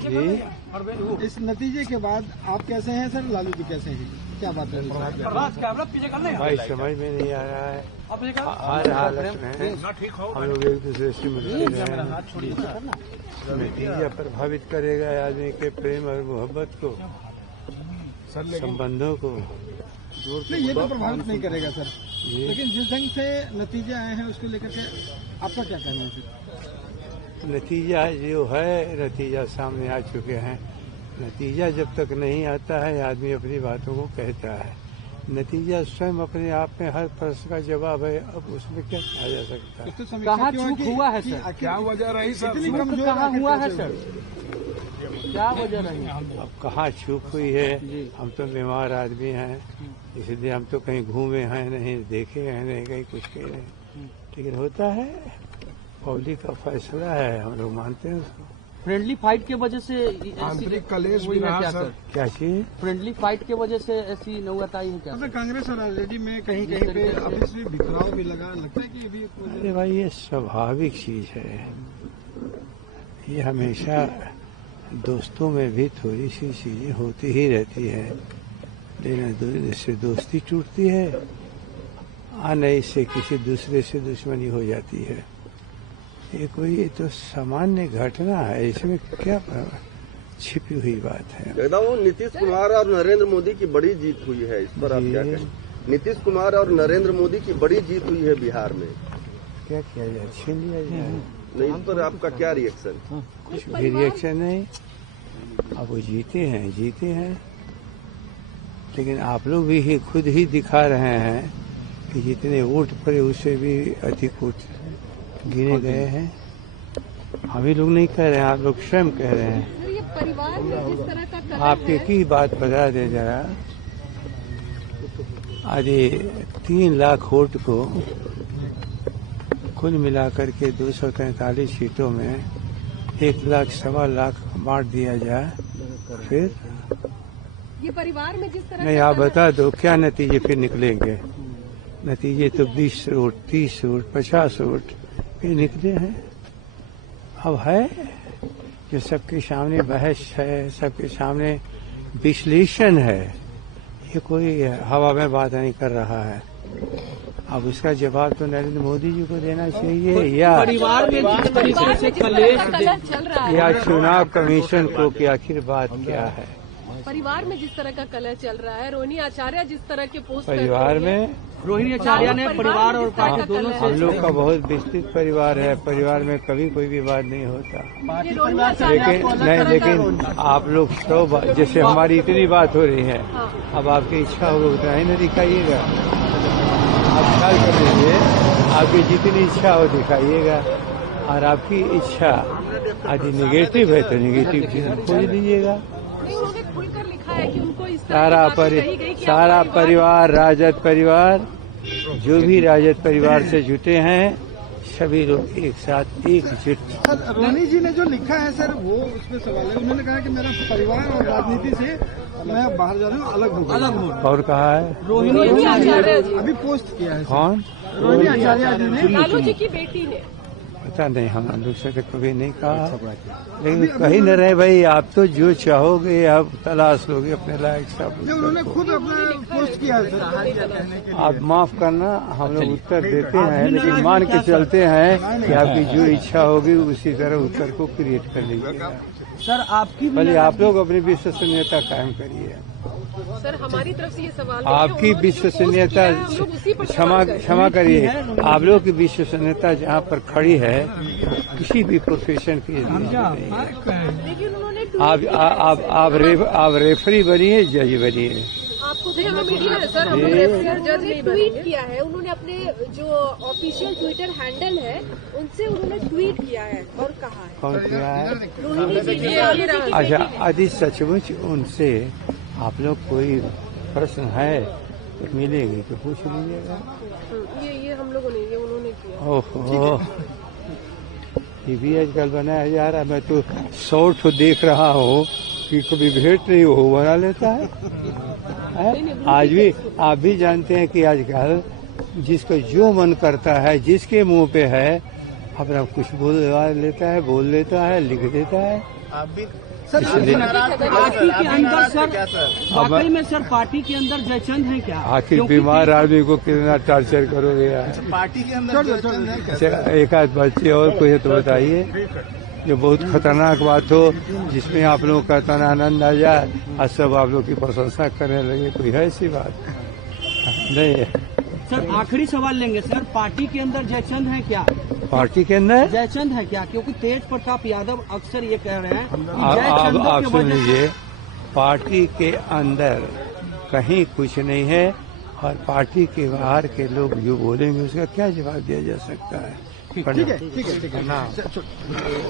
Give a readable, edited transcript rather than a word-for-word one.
जी इस नतीजे के बाद आप कैसे हैं सर, लालू जी कैसे हैं, क्या बात है? भाई समझ में नहीं आ रहा है। हर हालत में हम लोग एक दूसरे से मिलते रहे हैं। नतीजा प्रभावित करेगा आदमी के प्रेम और मोहब्बत को, संबंधों को। नहीं, ये तो प्रभावित नहीं करेगा सर, लेकिन जिस ढंग से नतीजे आए हैं उसको लेकर के आपका क्या कहना है सर? नतीजा जो है, नतीजा सामने आ चुके हैं। नतीजा जब तक नहीं आता है आदमी अपनी बातों को कहता है। नतीजा स्वयं अपने आप में हर प्रश्न का जवाब है। अब उसमें क्या कहा जा सकता है? कहाँ चूक हुआ है सर? क्या वजह रही सर? कहाँ हुआ है सर? क्या वजह रही? अब कहाँ चूक हुई है? हम तो बीमार आदमी हैं, इसलिए हम तो कहीं घूमे हैं नहीं, देखे हैं नहीं, कहीं कुछ कह रहे हैं। लेकिन होता है, पब्लिक का फैसला है, हम लोग मानते हैं उसको। फ्रेंडली फाइट के वजह से आंतरिक कलेश भी रहा सर। क्या चीज? फ्रेंडली फाइट के वजह से ऐसी नौबत आई है क्या? कांग्रेस और आरजेडी में कहीं कहीं पे अभी से बिखराव भी लगा, लगता है कि अभी। अरे भाई, ये स्वाभाविक चीज है। ये हमेशा दोस्तों में भी थोड़ी सी चीजें होती ही रहती है, लेकिन इससे दोस्ती टूटती है और नहीं इससे किसी दूसरे से दुश्मनी हो जाती है। ये तो सामान्य घटना है, इसमें क्या छिपी हुई बात है? वो नीतीश कुमार और नरेंद्र मोदी की बड़ी जीत हुई है, इस पर आप क्या कहें? नीतीश कुमार और नरेंद्र मोदी की बड़ी जीत हुई है बिहार में, क्या किया जाए? छीन लिया जाए? नहीं, इस पर आपका क्या रिएक्शन? कुछ भी रिएक्शन नहीं। अब वो जीते हैं, लेकिन आप लोग भी खुद ही दिखा रहे हैं कि जितने वोट पड़े उससे भी अधिक वोट गिने गए हैं। हम ही लोग नहीं कह रहे हैं, आप लोग स्वयं कह रहे हैं। ये परिवार में जिस तरह का आप एक ही बात बता दें जरा। अरे 3 लाख वोट को कुल मिलाकर के 243 सीटों में 1 लाख सवा लाख बांट दिया जाए, फिर ये परिवार में जिस तरह नहीं, आप बता दो क्या नतीजे फिर निकलेंगे? नतीजे तो 20 वोट, 30 वोट, 50 वोट ये निकले हैं। अब है जो सबके सामने बहस है, सबके सामने विश्लेषण है, ये कोई हवा में बात नहीं कर रहा है। अब उसका जवाब तो नरेंद्र मोदी जी को देना चाहिए, या परिवार में जिस तरीके से कलेश चल रहा है, या चुनाव कमीशन को कि आखिर बात क्या है। परिवार में जिस तरह का कलह चल रहा है, रोहिणी आचार्य जिस तरह के पोस्ट परिवार में रोहिणी आचार्य ने परिवार और पार्टी दोनों हम लोग का बहुत विस्तृत परिवार है। परिवार में कभी कोई विवाद नहीं होता, लेकिन आप लोग 100 बात, जैसे हमारी इतनी बात हो रही है, अब आपकी इच्छा होगी उतना ही न दिखाइएगा। आप ख्याल कर लीजिए, आपकी जितनी इच्छा हो दिखाइएगा, और आपकी इच्छा यदि निगेटिव है तो निगेटिव खोज लीजिएगा। खुलकर लिखा है कि उनको इस सारा परिवार, राजद परिवार, जो भी राजद परिवार से जुटे हैं, सभी लोग एक साथ एकजुट। रोहिणी जी ने जो लिखा है सर, वो उसमें सवाल है। उन्होंने कहा कि मेरा परिवार और राजनीति से मैं बाहर जा रहा हूँ, अलग हूँ। और कहा है रोहिणी आचार्य जी अभी पोस्ट किया है। कौन? रोहिणी आचार्य जी ने, लालू जी की बेटी ने। पता नहीं, हम लोग से तो कभी नहीं कहा, लेकिन कहीं न रहे भाई, आप तो जो चाहोगे आप तलाश लोगे अपने लायक सब। उन्होंने खुद अपना पोस्ट किया है। आप माफ करना, हम लोग उत्तर देते हैं, लेकिन मान के चलते हैं कि आपकी जो इच्छा होगी उसी तरह उत्तर को क्रिएट कर लीजिएगा। सर आपकी भले आप लोग अपनी विश्वसनीयता कायम करिए। सर हमारी तरफ से ये सवाल आपकी विश्वसनीयता, क्षमा करिए, आप लोगों की विश्वसनीयता जहाँ पर खड़ी है, किसी भी प्रोफेशन की नहीं है। आप रेफरी बनिए, जज बनिए। आपको मीडिया है सर, हम जज ने ट्वीट किया है, उन्होंने अपने जो ऑफिशियल ट्विटर हैंडल है उनसे उन्होंने ट्वीट किया है और कहा है। कौन किया है? रोहिणी जी। अच्छा, यदि सचमुच उनसे आप लोग कोई प्रश्न है तो मिलेगी तो पूछ लीजिएगा। ये हम लोगों ने, ये उन्होंने किया। ओहो, ये भी आजकल बनाया जा रहा है। मैं तो 100 ठो देख रहा हूँ कि कभी भेंट नहीं हो बना लेता है। आज भी आप भी जानते हैं कि आजकल जिसको जो मन करता है, जिसके मुंह पे है, अपना कुछ बोल लेता है, लिख देता है। आप भी इसलिए पार्टी के अंदर सर वाकई में सर पार्टी के अंदर जयचंद है क्या? आखिर क्योंकि बीमार आदमी को कितना टॉर्चर करोगे यार। पार्टी के अंदर अच्छा, एक आध बच्चे और कोई है तो बताइए, जो बहुत खतरनाक बात हो जिसमें आप लोगों का तना आनंद आ जाए और सब आप लोग की प्रशंसा करने लगे, कोई है ऐसी बात नहीं है। सर आखिरी सवाल लेंगे सर, पार्टी के अंदर जयचंद है क्या? पार्टी के अंदर जयचंद है क्या? क्योंकि तेज प्रताप यादव अक्सर ये कह रहे हैं अब आप सुन लीजिए, पार्टी के अंदर कहीं कुछ नहीं है और पार्टी के बाहर के लोग जो बोलेंगे उसका क्या जवाब दिया जा सकता है। ठीक है।